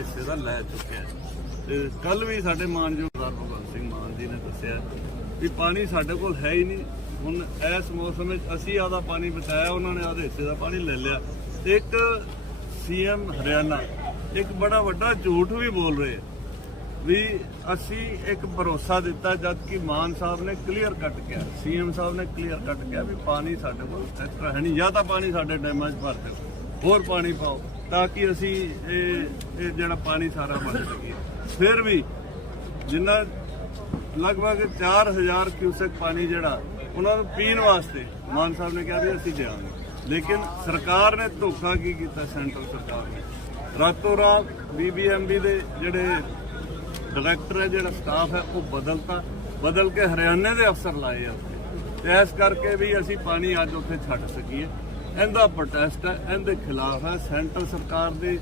ਹਿੱਸੇ ਦਾ ਲੈ ਚੁੱਕਿਆ ਤੇ ਕੱਲ ਵੀ ਸਾਡੇ ਮਾਨਯੋਗ ਸਰਦਾਰ ਭਗਵੰਤ ਸਿੰਘ ਮਾਨ ਜੀ ਨੇ ਦੱਸਿਆ ਵੀ ਪਾਣੀ ਸਾਡੇ ਕੋਲ ਹੈ ਹੀ ਨਹੀਂ। ਹੁਣ ਇਸ ਮੌਸਮ ਵਿੱਚ ਅਸੀਂ ਆਦਾ ਪਾਣੀ ਬਚਾਇਆ, ਉਹਨਾਂ ਨੇ ਆਦੇ ਹਿੱਸੇ ਦਾ ਪਾਣੀ ਲੈ ਲਿਆ। ਇੱਕ ਸੀਐਮ ਹਰਿਆਣਾ, ਇੱਕ ਬੜਾ ਵੱਡਾ ਝੂਠ ਵੀ ਬੋਲ ਰਹੇ ਵੀ ਅਸੀਂ ਇੱਕ ਭਰੋਸਾ ਦਿੱਤਾ ਜਦ ਕਿ ਮਾਨ ਸਾਹਿਬ ਨੇ ਕਲੀਅਰ ਕੱਟ ਕਿਹਾ। ਸੀਐਮ ਸਾਹਿਬ ਨੇ ਕਲੀਅਰ ਕੱਟ ਕਿਹਾ ਵੀ ਪਾਣੀ ਸਾਡੇ ਕੋਲ ਐਕਸਟਰਾ ਹੈ ਨਹੀਂ। ਜਾਂ ਤਾਂ ਪਾਣੀ ਸਾਡੇ ਡੈਮਾਂ 'ਚ ਭਰ ਦਿਓ। ਹੋਰ ਪਾਣੀ ਪਾਓ। ਤਾਂ ਕਿ ਅਸੀਂ ਇਹ ਇਹ ਜਿਹੜਾ ਪਾਣੀ ਸਾਰਾ ਭਰ ਸਕੀਏ। ਫਿਰ ਵੀ ਜਿੰਨਾ ਲਗਭਗ 4000 ਕਿਊਸੈਕ ਪਾਣੀ ਜਿਹੜਾ ਉਹਨਾਂ ਨੂੰ ਪੀਣ ਵਾਸਤੇ ਮਾਨ ਸਾਹਿਬ ਨੇ ਕਿਹਾ ਵੀ ਅਸੀਂ ਦੇਵਾਂਗੇ। ਲੇਕਿਨ ਸਰਕਾਰ ਨੇ ਧੋਖਾ ਕੀ ਕੀਤਾ ਸੈਂਟਰ ਸਰਕਾਰ ਨੇ? ਰਾਤੋਂ ਰਾਤ ਬੀਬੀਐਮਬੀ ਦੇ ਜਿਹੜੇ ਡਾਇਰੈਕਟਰ ਹੈ, ਜਿਹੜਾ ਸਟਾਫ ਹੈ, ਉਹ ਬਦਲਤਾ। ਬਦਲ ਕੇ ਹਰਿਆਣੇ ਦੇ ਅਫਸਰ ਲਾਏ ਆ ਉੱਥੇ। ਤੇ ਇਸ ਕਰਕੇ ਵੀ ਅਸੀਂ ਪਾਣੀ ਅੱਜ ਉੱਥੇ ਛੱਡ ਸਕੀਏ। ਇਹਦਾ ਪ੍ਰੋਟੈਸਟ ਹੈ ਇਹਦੇ ਖਿਲਾਫ ਹੈ। ਸੈਂਟਰ ਸਰਕਾਰ ਦੀ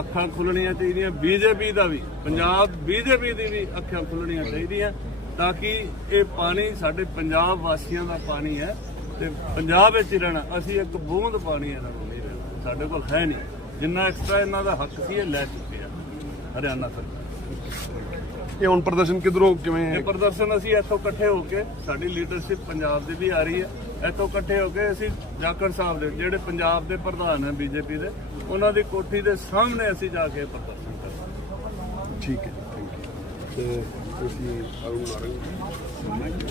ਅੱਖਾਂ ਖੁੱਲਣੀਆਂ ਚਾਹੀਦੀਆਂ ਬੀਜੇਪੀ ਦਾ ਵੀ ਪੰਜਾਬ ਬੀਜੇਪੀ ਦੀ ਵੀ ਅੱਖਾਂ ਖੁੱਲਣੀਆਂ ਚਾਹੀਦੀਆਂ ਤਾਂ ਕਿ ਇਹ ਪਾਣੀ ਸਾਡੇ ਪੰਜਾਬ ਵਾਸੀਆਂ ਦਾ ਪਾਣੀ ਹੈ ਤੇ ਪੰਜਾਬ ਵਿੱਚ ਹੀ ਰਹਿਣਾ ਅਸੀਂ ਇੱਕ ਬੂੰਦ ਪਾਣੀ ਇਹਨਾਂ ਨੂੰ ਨਹੀਂ ਦੇਣਾ ਸਾਡੇ ਕੋਲ ਹੈ ਨਹੀਂ। ਜਿੰਨਾ ਐਕਸਟਰਾ ਇਹਨਾਂ ਦਾ ਹੱਕ ਸੀ ਇਹ ਲੈ ਚੁੱਕੇ ਆ ਹਰਿਆਣਾ ਸਰਕਾਰ। ਇਹ ਹੁਣ ਪ੍ਰਦਰਸ਼ਨ ਕਿਧਰੋਂ ਕਿਵੇਂ ਇਹ ਪ੍ਰਦਰਸ਼ਨ ਅਸੀਂ ਇੱਥੋਂ ਇਕੱਠੇ ਹੋ ਕੇ ਸਾਡੀ ਲੀਡਰਸ਼ਿਪ ਪੰਜਾਬ ਦੀ ਵੀ ਆ ਰਹੀ ਹੈ। ਇੱਥੋਂ ਇਕੱਠੇ ਹੋ ਕੇ ਅਸੀਂ ਜਾਖੜ ਸਾਹਿਬ ਦੇ ਜਿਹੜੇ ਪੰਜਾਬ ਦੇ ਪ੍ਰਧਾਨ ਹੈ ਬੀਜੇਪੀ ਦੇ ਉਹਨਾਂ ਦੀ ਕੋਠੀ ਦੇ ਸਾਹਮਣੇ ਅਸੀਂ ਜਾ ਕੇ ਪ੍ਰਦਰਸ਼ਨ ਕਰਾਂਗੇ ਠੀਕ ਹੈ ਥੈਂਕ ਯੂ ਤੇ ਤੁਸੀਂ ਅਰੁਣ ਨਾਰੰਗ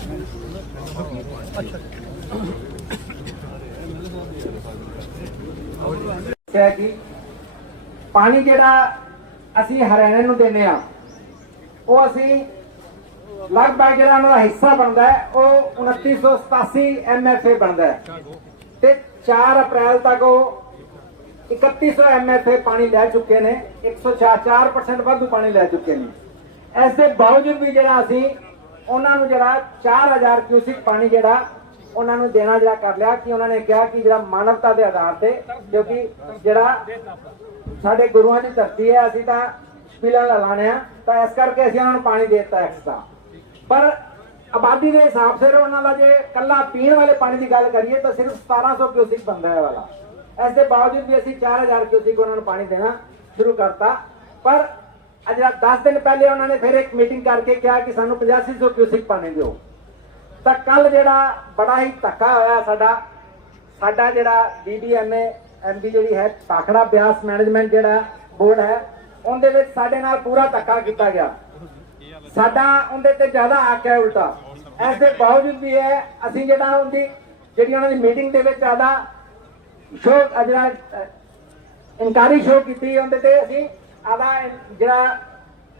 ਹੈ ਕਿ ਪਾਣੀ ਜਿਹੜਾ ਅਸੀਂ ਹਰਿਆਣੇ ਨੂੰ ਦਿੰਦੇ ਆ ਉਹ ਅਸੀਂ ਲਗਭਗ ਜਿਹੜਾ ਉਹਨਾਂ ਦਾ ਹਿੱਸਾ ਬਣਦਾ ਹੈ, ਉਹ 2987 ਐਮਐਫਏ ਬਣਦਾ ਹੈ। ਤੇ 4 ਅਪ੍ਰੈਲ ਤੱਕ ਉਹ 3100 ਐਮਐਫਏ ਪਾਣੀ ਲੈ ਚੁੱਕੇ ਨੇ 104% ਵਾਧੂ ਪਾਣੀ ਲੈ ਚੁੱਕੇ ਨੇ। ਇਸ ਦੇ ਬਾਵਜੂਦ ਵੀ ਜਿਹੜਾ ਅਸੀਂ ਉਹਨਾਂ ਨੂੰ ਜਿਹੜਾ 4000 ਕਿਊਸਿਕ ਪਾਣੀ ਜਿਹੜਾ ਉਹਨਾਂ ਨੂੰ ਦੇਣਾ ਜਿਹੜਾ ਕਰ ਲਿਆ, ਕਿ ਉਹਨਾਂ ਨੇ ਕਿਹਾ ਕਿ ਜਿਹੜਾ ਮਾਨਵਤਾ ਦੇ ਆਧਾਰ ਤੇ, ਕਿਉਂਕਿ ਜਿਹੜਾ ਸਾਡੇ ਗੁਰੂਆਂ ਦੀ ਧਰਤੀ ਹੈ, ਅਸੀਂ ਤਾਂ ਸ਼ਪੀਲਾਂ ਲਾਣੇ ਆ, ਤਾਂ ਇਸ ਕਰਕੇ ਅਸੀਂ ਉਹਨਾਂ ਨੂੰ ਪਾਣੀ ਦੇ ਦਿੱਤਾ ਐਕਸਟਰਾ ਪਰ ਆਬਾਦੀ ਦੇ ਹਿਸਾਬ ਸਿਰ ਉਹਨਾਂ ਦਾ ਜੇ ਕੱਲਾ ਪੀਣ ਵਾਲੇ ਪਾਣੀ ਦੀ ਗੱਲ ਕਰੀਏ ਤਾਂ ਸਿਰਫ 1700 ਕਿਊਸਿਕ ਬੰਦਾ ਹੈ ਵਾਲਾ। ਇਸ ਦੇ ਬਾਵਜੂਦ ਵੀ ਅਸੀਂ 4000 ਕਿਊਸਿਕ ਉਹਨਾਂ ਨੂੰ ਪਾਣੀ ਦੇਣਾ ਸ਼ੁਰੂ ਕਰਤਾ। ਪਰ ਅੱਜ ਜਿਹੜਾ 10 ਦਿਨ ਪਹਿਲੇ ਉਹਨਾਂ ਨੇ ਫਿਰ ਇੱਕ ਮੀਟਿੰਗ ਕਰਕੇ ਕਿਹਾ ਕਿ ਸਾਨੂੰ 8500 ਕਿਊਸਿਕ ਪਾਣੀ ਦਿਓ। ਤਾਂ ਕੱਲ ਜਿਹੜਾ ਬੜਾ ਹੀ ਧੱਕਾ ਹੋਇਆ ਸਾਡਾ ਸਾਡਾ ਜਿਹੜਾ ਬੀਬੀਐਮਏ ਐਮਬੀ ਜਿਹੜੀ ਹੈ ਪਾਖੜਾ ਬਿਆਸ ਮੈਨੇਜਮੈਂਟ ਜਿਹੜਾ ਬੋਰਡ ਹੈ, ਉਹਦੇ ਵਿੱਚ ਸਾਡੇ ਨਾਲ ਪੂਰਾ ਧੱਕਾ ਕੀਤਾ ਗਿਆ। ਸਾਡਾ ਉਹਦੇ ਤੇ ਜ਼ਿਆਦਾ ਆਕਿਆ ਉਲਟਾ। ਇਸ ਦੇ ਬਾਵਜੂਦ ਵੀ ਹੈ, ਅਸੀਂ ਜਿਹੜਾ ਉਹਦੀ, ਜਿਹੜੀ ਉਹਨਾਂ ਦੀ ਮੀਟਿੰਗ ਦੇ ਵਿੱਚ ਜ਼ਿਆਦਾ ਸ਼ੋ ਜਿਹੜਾ ਇਨਕਾਰੀ ਸ਼ੋ ਕੀਤੀ, ਉਹਦੇ ਤੇ ਅਸੀਂ ਆਦਾ ਜਿਹੜਾ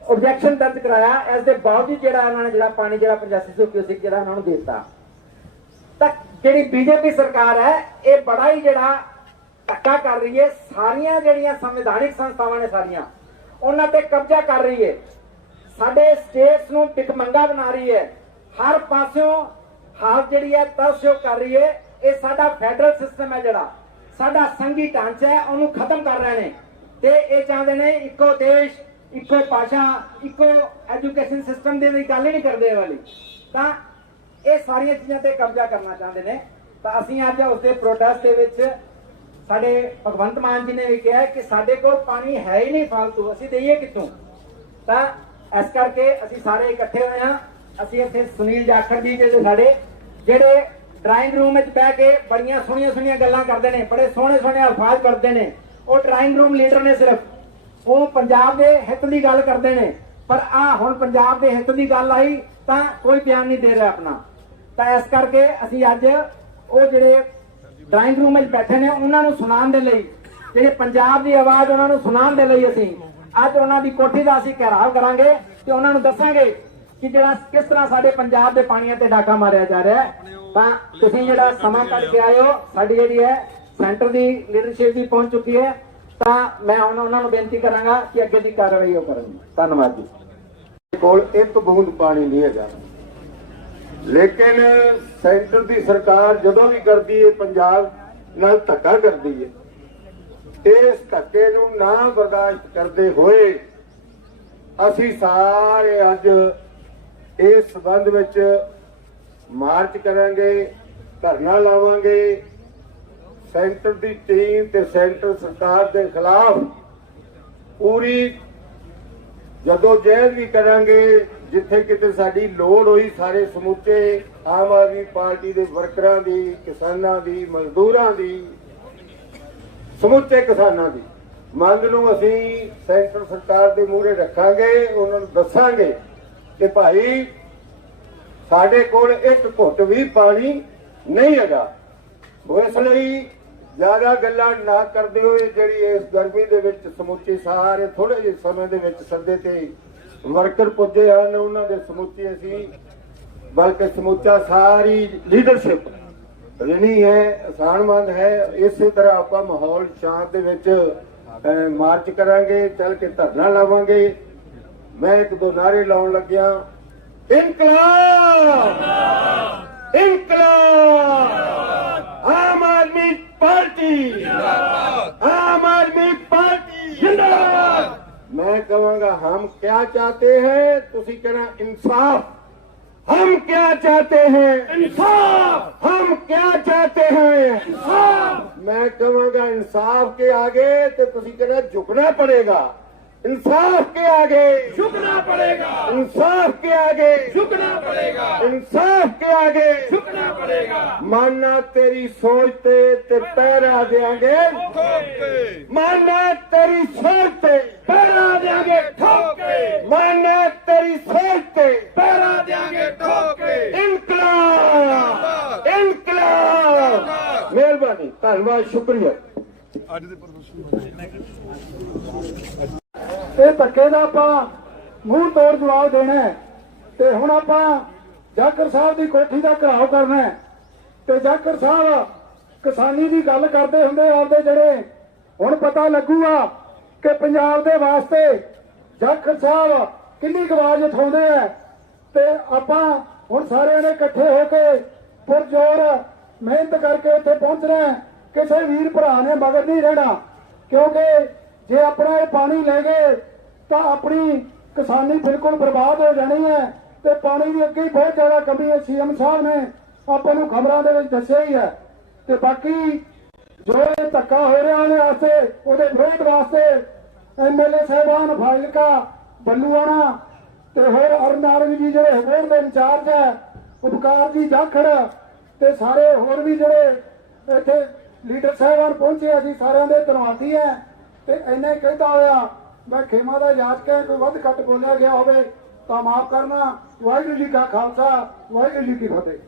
ਆਬਜੈਕਸ਼ਨ ਦਰਜ ਕਰਾਇਆ ਇਸ ਦੇ ਬਾਵਜੂਦ ਜਿਹੜਾ ਉਹਨਾਂ ਨੇ ਜਿਹੜਾ ਪਾਣੀ, ਜਿਹੜਾ 8500 ਕਿਊਸਿਕ ਜਿਹੜਾ ਉਹਨਾਂ ਨੂੰ ਦਿੱਤਾ। ਤਾਂ ਜਿਹੜੀ ਬੀਜੇਪੀ ਸਰਕਾਰ ਹੈ, ਇਹ ਬੜਾ ਹੀ ਜਿਹੜਾ ਧੱਕਾ ਕਰ ਰਹੀ ਹੈ। ਸਾਰੀਆਂ ਜਿਹੜੀਆਂ ਸੰਵਿਧਾਨਿਕ ਸੰਸਥਾਵਾਂ ਨੇ ਸਾਰੀਆਂ, ਉਹਨਾਂ ਤੇ ਕਬਜ਼ਾ ਕਰ ਰਹੀ ਹੈ। ਸਾਡੇ ਸਟੇਟਸ ਨੂੰ ਭਿਖਮੰਗਾ ਬਣਾ ਰਹੀ ਹੈ। ਹਰ ਪਾਸਿਓਂ ਹਾਲ ਜਿਹੜੀ ਹੈ ਤਰਸਯੋਗ ਕਰ ਰਹੀ ਹੈ। ਇਹ ਸਾਡਾ ਫੈਡਰਲ ਸਿਸਟਮ ਹੈ ਜਿਹੜਾ। ਸਾਡਾ ਸੰਘੀ ਢਾਂਚਾ ਹੈ, ਉਹਨੂੰ ਖਤਮ ਕਰ ਰਹੇ ਨੇ। ਤੇ ਇਹ ਚਾਹੁੰਦੇ ਨੇ ਇੱਕੋ ਦੇਸ਼, ਇੱਕੋ ਭਾਸ਼ਾ, ਇੱਕੋ ਐਜੂਕੇਸ਼ਨ ਸਿਸਟਮ ਦੇ ਵੀ ਗੱਲ ਹੀ ਨਹੀਂ ਕਰਦੇ ਵਾਲੀ। ਤਾਂ ਇਹ ਸਾਰੀਆਂ ਚੀਜ਼ਾਂ ਤੇ ਕਬਜ਼ਾ ਕਰਨਾ ਚਾਹੁੰਦੇ ਨੇ। ਤਾਂ ਅਸੀਂ ਅੱਜ ਉਸ ਦੇ ਪ੍ਰੋਟੈਸਟ ਦੇ ਵਿੱਚ ਸਾਡੇ ਭਗਵੰਤ ਮਾਨ ਜੀ ਨੇ ਵੀ ਕਿਹਾ ਕਿ ਸਾਡੇ ਕੋਲ ਪਾਣੀ ਹੈ ਹੀ ਨਹੀਂ ਫालतू ਅਸੀਂ ਦਈਏ ਕਿੱਥੋਂ? ਤਾਂ ਇਸ ਕਰਕੇ ਅਸੀਂ ਸਾਰੇ ਇਕੱਠੇ ਹੋਏ ਹਾਂ। ਅਸੀਂ ਇੱਥੇ ਸੁਨੀਲ ਜਾਖੜ ਜੀ ਜਿਹੜੇ ਸਾਡੇ, ਜਿਹੜੇ ਡਰਾਇੰਗ ਰੂਮ ਵਿੱਚ ਬਹਿ ਕੇ ਬੜੀਆਂ ਸੋਹਣੀਆਂ ਸੋਹਣੀਆਂ ਗੱਲਾਂ ਕਰਦੇ ਨੇ, ਬੜੇ ਸੋਹਣੇ ਸੋਹਣੇ ਅਲਫਾਜ਼ ਵਰਤਦੇ ਨੇ। ਉਹ ਡਰਾਇੰਗ ਰੂਮ ਲੀਡਰ ਨੇ ਸਿਰਫ। ਉਹ ਪੰਜਾਬ ਦੇ ਹਿੱਤ ਦੀ ਗੱਲ ਕਰਦੇ ਨੇ। ਪਰ ਆ ਹੁਣ ਪੰਜਾਬ ਦੇ ਹਿੱਤ ਦੀ ਗੱਲ ਆਈ ਤਾਂ ਕੋਈ ਬਿਆਨ ਨਹੀਂ ਦੇ ਰਿਹਾ ਆਪਣਾ। ਤਾਂ ਇਸ ਕਰਕੇ ਅਸੀਂ ਅੱਜ ਉਹ ਜਿਹੜੇ ਡਰਾਇੰਗ ਰੂਮ ਵਿੱਚ ਬੈਠੇ ਨੇ, ਉਹਨਾਂ ਨੂੰ ਸੁਣਾਉਣ ਦੇ ਲਈ, ਜਿਹੜੇ ਪੰਜਾਬ ਦੀ ਆਵਾਜ਼ ਉਹਨਾਂ ਨੂੰ ਸੁਣਾਉਣ ਦੇ ਲਈ ਅਸੀਂ ਅੱਜ ਉਹਨਾਂ ਦੀ ਕੋਠੀ ਦਾ ਅਸੀਂ ਘੇਰਾਵ ਕਰਾਂਗੇ ਤੇ ਉਹਨਾਂ ਨੂੰ ਦੱਸਾਂਗੇ ਕਿ ਜਿਹੜਾ ਕਿਸ ਤਰ੍ਹਾਂ ਸਾਡੇ ਪੰਜਾਬ ਦੇ ਪਾਣੀਆਂ ਤੇ ਡਾਕਾ ਮਾਰਿਆ ਜਾ ਰਿਹਾ ਹੈ। ਤਾਂ ਤੁਸੀਂ ਜਿਹੜਾ ਸਮਾਂ ਕੱਢ ਕੇ ਆਏ ਸਾਡੀ ਜਿਹੜੀ ਹੈ ਸੈਂਟਰ ਦੀ ਲੀਡਰਸ਼ਿਪ ਵੀ ਪਹੁੰਚ ਚੁੱਕੀ ਹੈ। ਤਾਂ ਮੈਂ ਹੁਣ ਉਹਨਾਂ ਨੂੰ ਬੇਨਤੀ ਕਰਾਂਗਾ ਕਿ ਅੱਗੇ ਦੀ ਕਾਰਵਾਈ ਉਹ ਕਰਨ। ਧੰਨਵਾਦ ਜੀ। ਕੋਲ ਇੱਕ ਬੂੰਦ ਪਾਣੀ ਨਹੀਂ ਹੈਗਾ। ਲੇਕਿਨ ਸੈਂਟਰ ਦੀ ਸਰਕਾਰ ਜਦੋਂ ਵੀ ਕਰਦੀ ਹੈ, ਪੰਜਾਬ ਨਾਲ ਧੱਕਾ ਕਰਦੀ ਹੈ। ਇਸ ਧੱਕੇ ਨੂੰ ਨਾ ਬਰਦਾਸ਼ਤ ਕਰਦੇ ਹੋਏ ਅਸੀਂ ਸਾਰੇ ਅੱਜ ਇਸ ਸੰਬੰਧ ਵਿੱਚ ਮਾਰਚ ਕਰਾਂਗੇ, ਧਰਨਾ ਲਾਵਾਂਗੇ, ਸੈਂਟਰ ਦੀ ਟੀਮ ਤੇ ਸੈਂਟਰ ਸਰਕਾਰ ਦੇ ਖਿਲਾਫ ਪੂਰੀ ਜਦੋਂ ਜਹਿਦ ਵੀ ਕਰਾਂਗੇ, ਜਿੱਥੇ ਕਿਤੇ ਸਾਡੀ ਲੋੜ ਹੋਈ ਸਾਰੇ ਸਮੁੱਚੇ ਆਮ ਆਦਮੀ ਪਾਰਟੀ ਦੇ ਵਰਕਰਾਂ ਦੀ, ਕਿਸਾਨਾਂ ਦੀ, ਮਜ਼ਦੂਰਾਂ ਦੀ ਸਮੁੱਚੇ ਕਿਸਾਨਾਂ ਦੀ। ਮੰਗ ਨੂੰ ਅਸੀਂ ਸੈਂਟਰ ਸਰਕਾਰ ਦੇ ਮੂਹਰੇ ਰੱਖਾਂਗੇ, ਉਹਨਾਂ ਨੂੰ ਦੱਸਾਂਗੇ ਕਿ ਭਾਈ ਸਾਡੇ ਕੋਲ ਇੱਕ ਘੁੱਟ ਵੀ ਪਾਣੀ ਨਹੀਂ ਹੈਗਾ। ਇਸ ਲਈ ਜ਼ਿਆਦਾ ਗੱਲਾਂ ਨਾ ਕਰਦੇ ਹੋਏ ਜਿਹੜੀ ਇਸ ਗਰਮੀ ਦੇ ਵਿੱਚ ਸਮੁੱਚੇ ਸਾਰੇ ਥੋੜੇ ਜਿਹੇ ਸਮੇਂ ਦੇ ਵਿੱਚ ਸੱਦੇ ਤੇ ਵਰਕਰ ਪੁੱਜੇ ਹਨ, ਉਹਨਾਂ ਦੇ ਸਮੁੱਚੇ ਅਸੀਂ, ਬਲਕਿ ਸਮੁੱਚਾ ਸਾਰੀ ਲੀਡਰਸ਼ਿਪ ਰਣੀ ਹੈ ਆਸਾਨਮੰਦ ਹੈ, ਇਸੇ ਤਰ੍ਹਾਂ ਆਪਾਂ ਮਾਹੌਲ ਸ਼ਾਂਤ ਦੇ ਵਿੱਚ ਮਾਰਚ ਕਰਾਂਗੇ, ਚੱਲ ਕੇ ਧਰਨਾ ਲਾਵਾਂਗੇ। ਮੈਂ ਇੱਕ ਦੋ ਨਾਰੇ ਲਾਉਣ ਲੱਗਿਆ। ਇਨਕਲਾਬ! ਇਨਕਲਾਬ! ਆਮ ਆਦਮੀ ਪਾਰਟੀ! ਜਿੰਦਾਬਾਦ ਆਮ ਆਦਮੀ ਪਾਰਟੀ! ਜਿੰਦਾਬਾਦ! ਮੈਂ ਕਹਾਂਗਾ, ਹਮ ਕੀ ਚਾਹਤੇ ਹੈ? ਤੁਸੀਂ ਕਹਿਣਾ, ਇਨਸਾਫ! हम क्या चाहते हैं इंसाफ हम क्या चाहते हैं इंसाफ मैं कहूंगा इंसाफ के आगे तो ਤੁਸੀਂ कहना झुकना पड़ेगा इंसाफ के आगे झुकना पड़ेगा इंसाफ के आगे झुकना पड़ेगा इंसाफ के आगे झुकना पड़ेगा मानना तेरी सोच ते ते पैरा देंगे मानना तेरी सोच ते पैरा देंगे ठोक के मानना तेरी सोच ते पैरा देंगे ठोक के इनकलाब इनकलाब मेहरबानी धन्यवाद शुक्रिया ਇਹ ਧੱਕੇ ਦਾ ਆਪਾਂ ਮੂੰਹ ਤੋੜ ਜਵਾਬ ਦੇਣਾ ਤੇ ਹੁਣ ਆਪਾਂ ਜਾਕਰ ਸਾਹਿਬ ਦੀ ਕੋਠੀ ਦਾ ਘਰਾਓ ਕਰਨਾ ਤੇ ਜਾਕਰ ਸਾਹਿਬ ਕਿਸਾਨੀ ਦੀ ਗੱਲ ਕਰਦੇ ਹੁੰਦੇ ਆਪਦੇ ਜਿਹੜੇ ਹੁਣ ਪਤਾ ਲੱਗੂਗਾ ਕਿ ਪੰਜਾਬ ਦੇ ਵਾਸਤੇ ਜਾਖੜ ਸਾਹਿਬ ਕਿੰਨੀ ਕੁ ਆਵਾਜ਼ ਉਠਾਉਂਦੇ ਆ। ਤੇ ਆਪਾਂ ਹੁਣ ਸਾਰਿਆਂ ਨੇ ਇਕੱਠੇ ਹੋ ਕੇ ਪੁਰਜੋਰ ਮਿਹਨਤ ਕਰਕੇ ਉੱਥੇ ਪਹੁੰਚਣਾ ਕਿਸੇ ਵੀਰ ਭਰਾ ਨੇ ਮਗਰ ਨਹੀਂ ਰਹਿਣਾ, ਕਿਉਂਕਿ ਜੇ ਆਪਣਾ ਇਹ ਪਾਣੀ ਲੈ ਗਏ, ਤਾਂ ਆਪਣੀ ਕਿਸਾਨੀ ਬਿਲਕੁਲ ਬਰਬਾਦ ਹੋ ਜਾਣੀ ਹੈ ਤੇ ਪਾਣੀ ਦੀ ਅੱਗੇ ਹੀ ਬਹੁਤ ਜ਼ਿਆਦਾ ਕਮੀ ਹੈ। ਸੀਐਮ ਸਾਹਿਬ ਨੇ ਆਪਾਂ ਨੂੰ ਖਬਰਾਂ ਦੇ ਵਿੱਚ ਦੱਸਿਆ ਹੀ ਹੈ। ਤੇ ਬਾਕੀ ਜੋ ਇਹ ਧੱਕਾ ਹੋ ਰਿਹਾ ਉਹਦੇ ਵਾਸਤੇ, ਉਹਦੇ ਵਿਰੋਧ ਵਾਸਤੇ ਐਮਐਲਏ ਸਾਹਿਬਾਨ ਫਾਜ਼ਿਲਕਾ, ਬੱਲੂਆਣਾ ਤੇ ਹੋਰ ਅਰਨਾਰੰਗ ਜੀ ਜਿਹੜੇ ਹੋਰ ਦੇ ਇੰਚਾਰਜ ਹੈ, ਉਪਕਾਰ ਜੀ ਜਾਖੜ ਤੇ ਸਾਰੇ ਹੋਰ ਵੀ ਜਿਹੜੇ ਇੱਥੇ ਲੀਡਰ ਸਾਹਿਬਾਨ ਪਹੁੰਚੇ ਅਸੀਂ ਸਾਰਿਆਂ ਦੇ ਧੰਨਵਾਦੀ ਹੈ। ਤੇ ਇੰਨਾ ਕਹਿੰਦਾ ਹੋਇਆ, ਮੈਂ ਖੇਮਾ ਦਾ ਯਾਦ ਕਹਿ, ਕੋਈ ਵੱਧ ਘੱਟ ਬੋਲਿਆ ਗਿਆ ਹੋਵੇ ਤਾਂ ਮਾਫ ਕਰਨਾ। ਵਾਹਿਗੁਰੂ ਜੀ ਕਾ ਖਾਲਸਾ, ਵਾਹਿਗੁਰੂ ਜੀ ਕੀ ਫਤਿਹ।